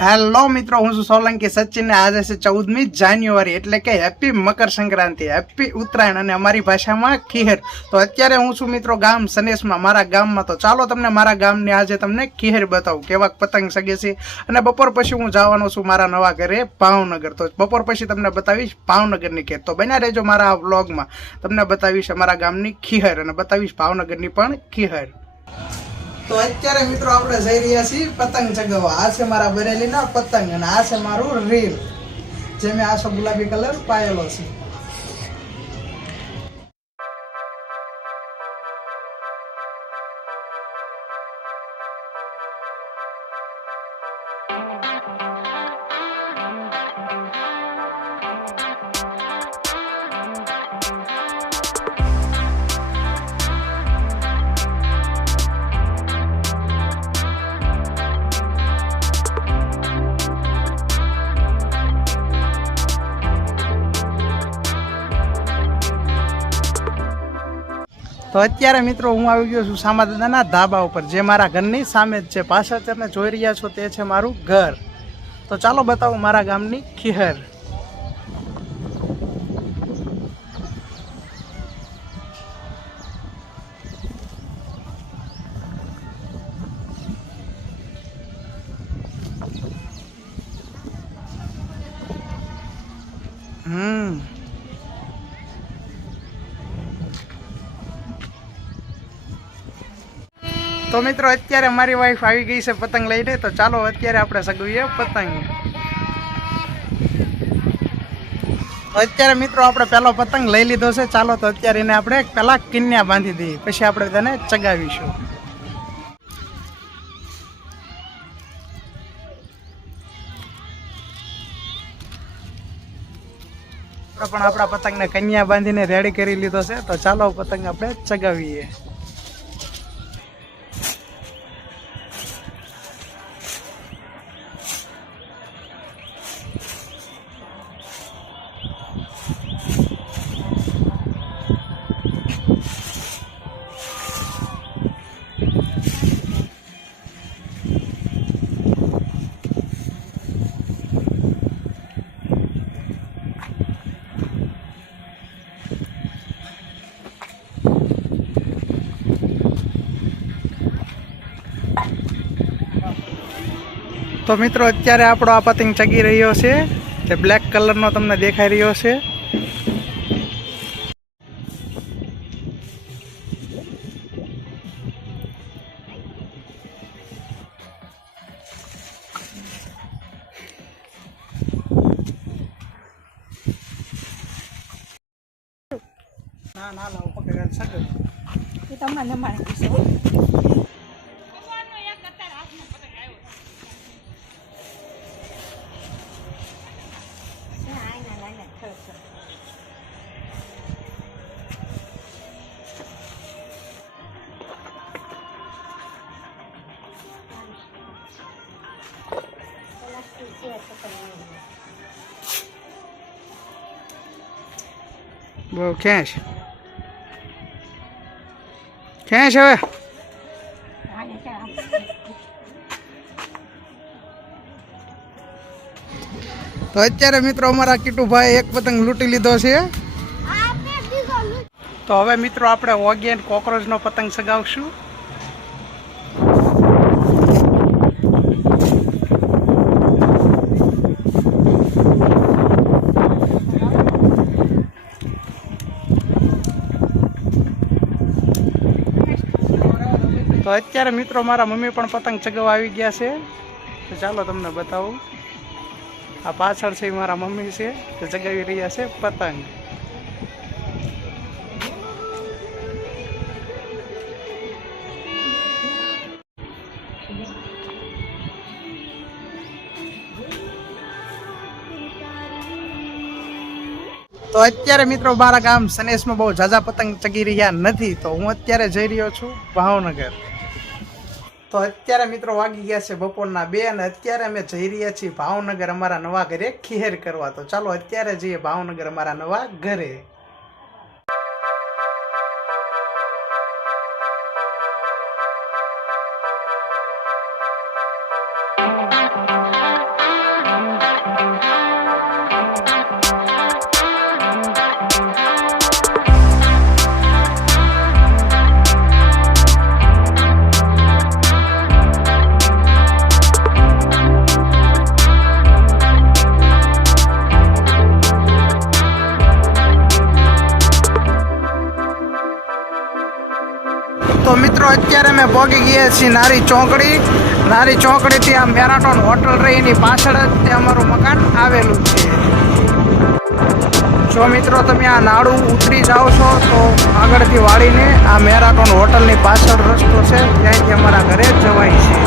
Hello મિત્રો, હું છું સોલંકી સચિન આજે છે ચૌદમી જાન્યુઆરી એટલે કે હેપી મકર સંક્રાંતિ હેપી ઉત્તરાયણ અને અમારી ભાષામાં ખીહર. તો અત્યારે હું છું મિત્રો ગામ સનેશમાં, મારા ગામમાં. તો ચાલો તમને મારા ગામની આજે તમને ખીહર બતાવું, કેવા પતંગ સગે છે. અને બપોર પછી હું જવાનો છું મારા નવા ઘરે ભાવનગર. તો બપોર પછી તમને બતાવીશ ભાવનગરની ખેત તો બન્યા રહેજો મારા આ વ્લોગમાં. તમને બતાવીશ અમારા ગામની ખીહર અને બતાવીશ ભાવનગરની પણ ખીહેર. તો અત્યારે મિત્રો આપણે જઈ રહ્યા છીએ પતંગ ચગાવવા. આ છે મારા બરેલીના પતંગ અને આ છે મારું રીલ. જે મેં આસો ગુલાબી કલર પાયેલો છે. તો અત્યારે મિત્રો હું આવી ગયો છું સામા દાદાના ધાબા ઉપર, જે મારા ઘરની સામે જ છે. પાછળ તમે જોઈ રહ્યા છો તે છે મારું ઘર. તો ચાલો બતાવું મારા ગામની ખીહર. હમ. તો મિત્રો, અત્યારે મારી વાઈફ આવી ગઈ છે પતંગ લઈને, તો ચાલો અત્યારે આપણે સગવીએ પતંગ. અત્યારે મિત્રો, આપણે પહેલો પતંગ લઈ લીધો છે. ચાલો તો અત્યારે એને આપણે પહેલા કિન્યા બાંધી દઈએ. પછી આપણે તેને ચગાવીશું. પણ આપણા પતંગને કન્યા બાંધીને રેડી કરી લીધો છે. તો ચાલો પતંગ આપણે ચગાવીએ. તો મિત્રો, અત્યારે આપણો આ પતંગ ચગી રહ્યો છે તે બ્લેક કલરનો તમને દેખાઈ રહ્યો છે. ના ના ના પકડ સગડ બહુ ખેંચ. ખેંચ હવે. તો અત્યારે મિત્રો અમારા કીટુભાઈ એક પતંગ લૂંટી લીધો છે. તો હવે મિત્રો આપણે ઓગેન કોકરોચનો પતંગ સગાવશું. અત્યારે મિત્રો મારા મમ્મી પણ પતંગ ચગાવવા આવી ગયા છે. તો ચાલો તમને બતાવું. આ પાછળ છે મારા મમ્મી છે, તે ચગાવી રહ્યા છે પતંગ. તો અત્યારે મિત્રો મારા ગામ સનેશમાં બહુ ઝાઝા પતંગ ચગી રહ્યા નથી, તો હું અત્યારે જઈ રહ્યો છું ભાવનગર. તો અત્યારે મિત્રો વાગી ગયા છે બપોરના બે અને અત્યારે અમે જઈ રહ્યા છીએ ભાવનગર અમારા નવા ઘરે ખીહેર કરવા. તો ચાલો અત્યારે જઈએ ભાવનગર અમારા નવા ઘરે. અત્યારે અમે પહોંચી ગયા છીએ નારી ચોકડી. નારી ચોકડીથી આ મેરાટોન હોટલ રહી, એની પાછળ જ તે અમારું મકાન આવેલું છે. જો મિત્રો તમે આ નાડું ઉતરી જાઓ છો, તો આગળથી વાળીને આ મેરાટોન હોટલની પાછળ રસ્તો છે, ત્યાંથી અમારા ઘરે જવાય છે.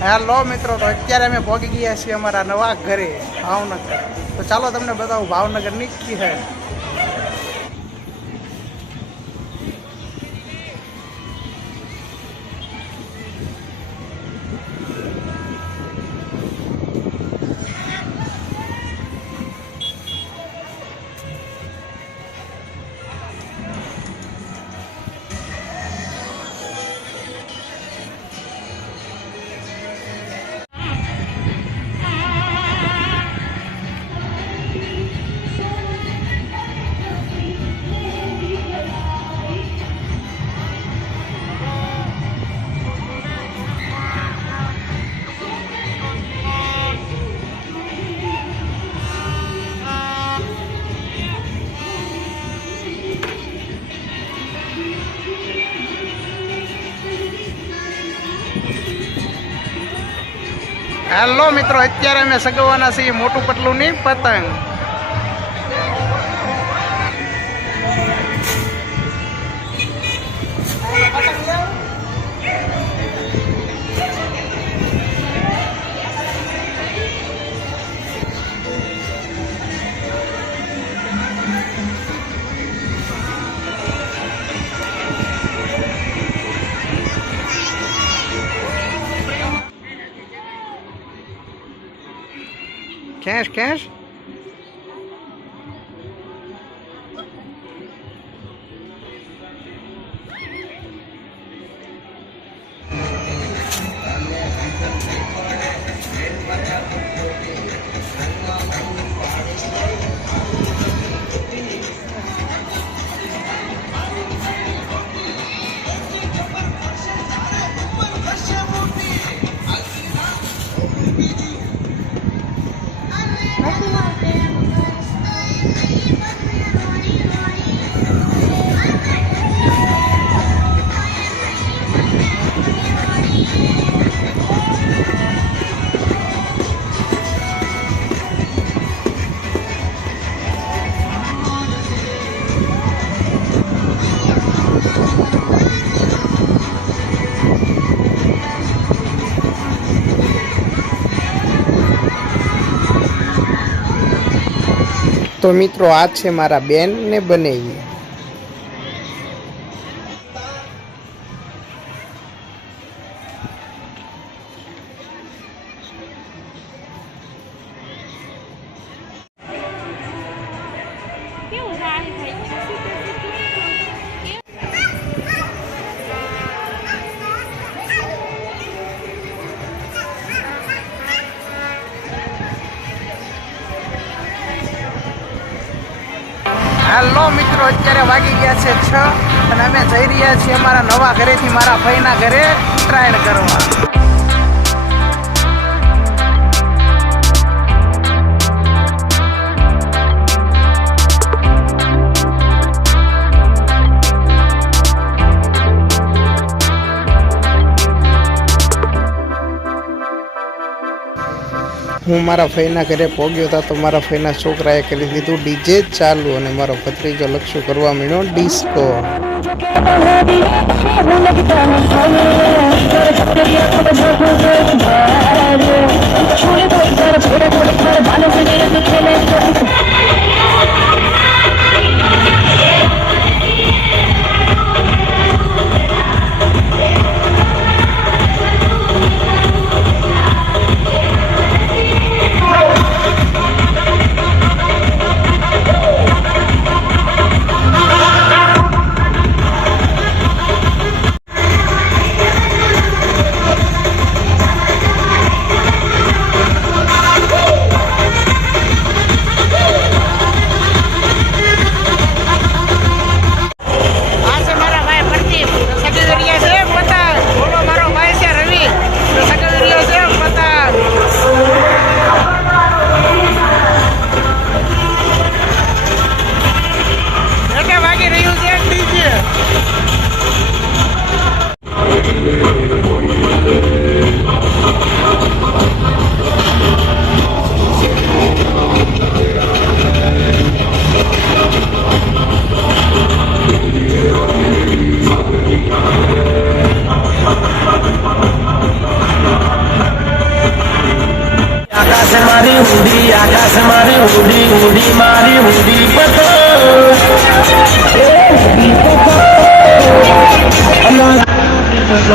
હેલો મિત્રો, તો અત્યારે અમે પહોંચી ગયા છીએ અમારા નવા ઘરે, ભાવનગર. તો ચાલો તમને બતાવું ભાવનગરની કી હેલો મિત્રો અત્યારે અમે સગવવાના છીએ મોટું પટલુંની પતંગ. Queres, queres? Thank તો મિત્રો આ છે મારા બેન ને બનેવી કેવું મિત્રો, અત્યારે વાગી ગયા છે છ અને અમે જઈ રહ્યા છીએ અમારા નવા ઘરેથી, મારા ભાઈના ઘરે ઉત્તરાયણ કરવા. હું મારા ફઈના ઘરે પહોંચ્યો હતા તો મારા ફઈના છોકરાએ કરી દીધું ડીજે ચાલુ અને મારો ભત્રીજો લક્ષુ કરવા મીણ્યો ડિસ્કો. છોડે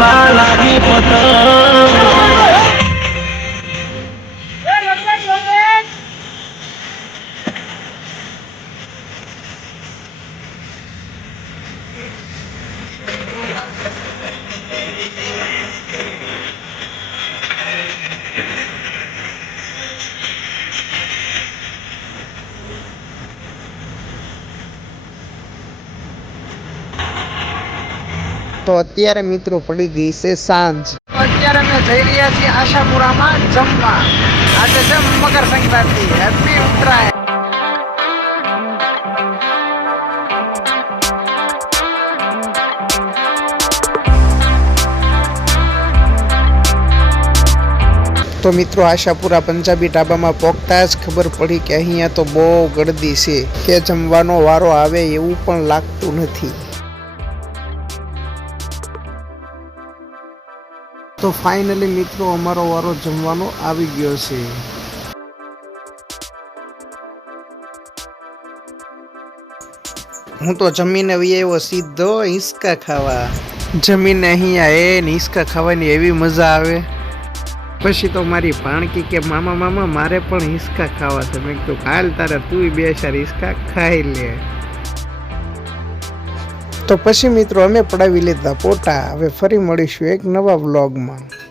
પતંગ લાગી પતંગ તો અત્યારે મિત્રો પડી ગઈ છે સાંજ. અત્યારે અમે જઈ રહ્યા છીએ આશાપુરામાં જમવા. આજે છે મકર સંક્રાંતિ. હેપી ઉત્તરાયણ તો મિત્રો આશાપુરા પંજાબી ઢાબામાં પહોંચતા જ ખબર પડી કે અહીંયા તો બહુ ગળદી છે. કે જમવાનો વારો આવે એવું પણ લાગતું નથી. તો ફાઇનલી મિત્રો, અમારો વારો જમવાનો આવી ગયો છે. હું તો જમીને આવ્યો સીધો હિંચકા ખાવા. જમીને અહીંયા એ ને ખાવાની એવી મજા આવે. પછી તો મારી ભાણકી કે, મામા મામા, મારે પણ હિંચકા ખાવા છે. મેં કીધું, હાલ તારે તું બે ચાર ખાઈ લે. તો પછી મિત્રો અમે પડાવી લીધા પોટા. હવે ફરી મળીશું એક નવા વ્લોગમાં.